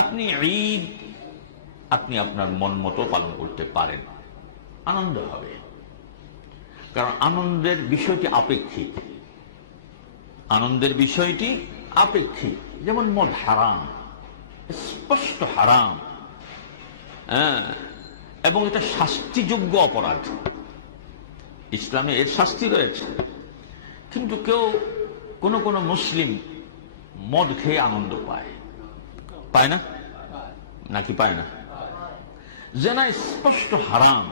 আপনি ঈদ আপনি আপনার মন মতো পালন করতে পারেন, আনন্দ হবে, কারণ আনন্দের বিষয়টি আপেক্ষিক। আনন্দের বিষয়টি আপেক্ষিক। যেমন মদ হারাম, স্পষ্ট হারাম, এবং এটা শাস্তিযোগ্য অপরাধ, ইসলামে এর শাস্তি রয়েছে। কিন্তু কেউ কোন মুসলিম মদ খেয়ে আনন্দ পায়, পায় না? নাকি পায় না? জেনা স্পষ্ট হারাম,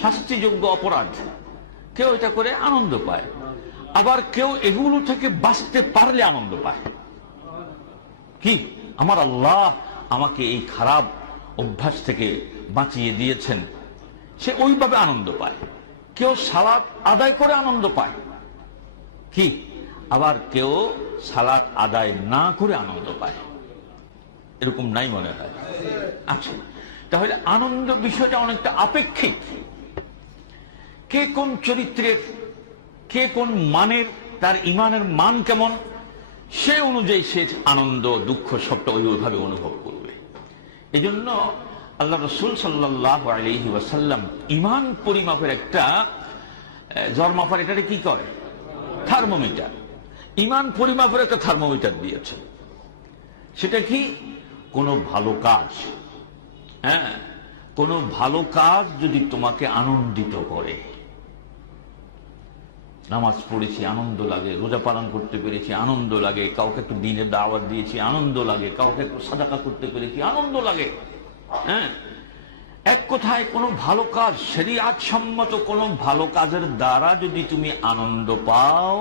শাস্তিযোগ্য অপরাধ, কেউ এটা করে আনন্দ পায়। আবার কেউ এগুলো থেকে বাঁচতে পারলে আনন্দ পায়। কি, আমার আল্লাহ আমাকে এই খারাপ অভ্যাস থেকে বাঁচিয়ে দিয়েছেন, সে ওইভাবে আনন্দ পায়। কেউ সালাত আদায় করে আনন্দ পায়, কি, আবার কেউ সালাত আদায় না করে আনন্দ পায়। এরকম নাই মনে হয়? আচ্ছা, তাহলে আনন্দ বিষয়টা অনেকটা আপেক্ষিক। কে কোন চরিত্রের, কে কোন মানের, তার ইমানের মান কেমন, সে অনুযায়ী সে আনন্দ দুঃখ সবটা ওইভাবে অনুভব করবে। এই জন্য আল্লাহ রসুল সাল্লাল্লাহু আলাইহি ওয়াসাল্লাম ইমান পরিমাপের একটা জরমাপার, এটাকে কি কয়, থার্মোমিটার, ইমান পরিমাপের একটা থার্মোমিটার দিয়েছেন। সেটা কি, কোনো ভালো কাজ, কোনো ভালো কাজ যদি তোমাকে আনন্দিত করে, নামাজ পড়েছি আনন্দ লাগে, রোজা পালন করতে পেরেছি আনন্দ লাগে, কাউকে একটু দিনের দাওয়াত দিয়েছি আনন্দ লাগে, কাউকে একটু সাদাকা করতে পেরেছি আনন্দ লাগে। এক কথায় কোনো ভালো কাজ, শরীয়ত সম্মত কোনো ভালো কাজের দ্বারা যদি তুমি আনন্দ পাও,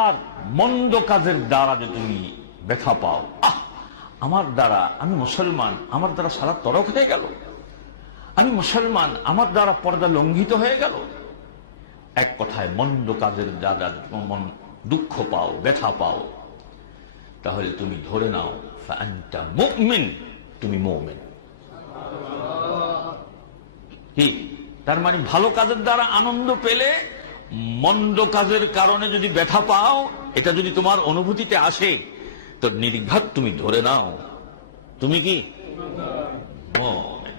আর মন্দ কাজের দ্বারা যদি তুমি ব্যথা পাও, আমার দ্বারা, আমি মুসলমান, আমার দ্বারা সালাত তরক হয়ে গেল, আমি মুসলমান, আমার দ্বারা পর্দা লঙ্ঘিত হয়ে গেল, এক কথায় মন্দ কাজের দ্বারা মন দুঃখ পাও, ব্যথা পাও, তাহলে তুমি ধরে নাও ফাআনতা মুমিন, তুমি মুমিন। কি, তার মানে ভালো কাজের দ্বারা আনন্দ পেলে, মন্দ কাজের কারণে যদি ব্যথা পাও, এটা যদি তোমার অনুভূতিতে আসে, তো নির্ঘাত তুমি ধরে নাও তুমি কি মুমিন।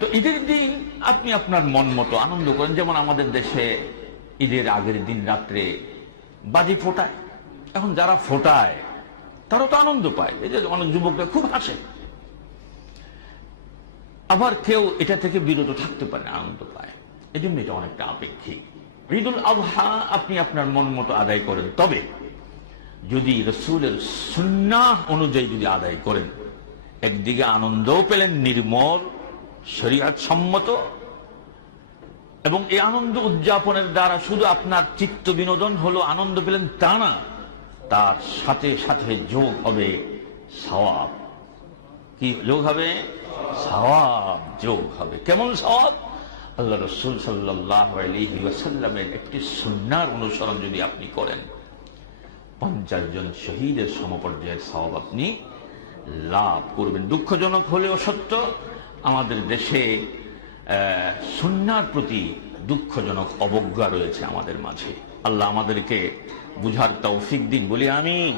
তো ঈদের দিন আপনি আপনার মন মতো আনন্দ করেন। যেমন আমাদের দেশে ঈদের আগের দিন রাত্রে বাজি ফোটায়। এখন যারা ফোটায় তারাও তো আনন্দ পায়, এই যে অনেক যুবকরা খুব হাসে। আবার কেউ এটা থেকে বিরত থাকতে পারে, আনন্দ পায়। এই জন্য এটা অনেকটা আপেক্ষিক। ঈদুল আযহা আপনি আপনার মন মতো আদায় করেন, তবে যদি রাসূলের সুন্নাহ অনুযায়ী যদি আদায় করেন, একদিকে আনন্দও পেলেন নির্মল শরীয়ত সম্মত, এবং এই আনন্দ উদযাপনের দ্বারা শুধু আপনার চিত্ত বিনোদন হলো, আনন্দ পেলেন তা না, তার সাথে সাথে যোগ হবে সওয়াব। কি যোগ হবে? সওয়াব যোগ হবে। কেমন সওয়াব? আল্লাহ রাসূল সাল্লাল্লাহু আলাইহি ওয়াসাল্লামের একটি সুন্নাহর অনুসরণ যদি আপনি করেন, 50 জন শহীদের সমপর্যায়ের সওয়াব আপনি লাভ করবেন। দুঃখজনক হলেও সত্য, আমাদের দেশে সুন্নাহর প্রতি দুঃখজনক অবজ্ঞা রয়েছে আমাদের মাঝে। আল্লাহ আমাদেরকে বুঝার তৌফিক দিন, বলি আমিন।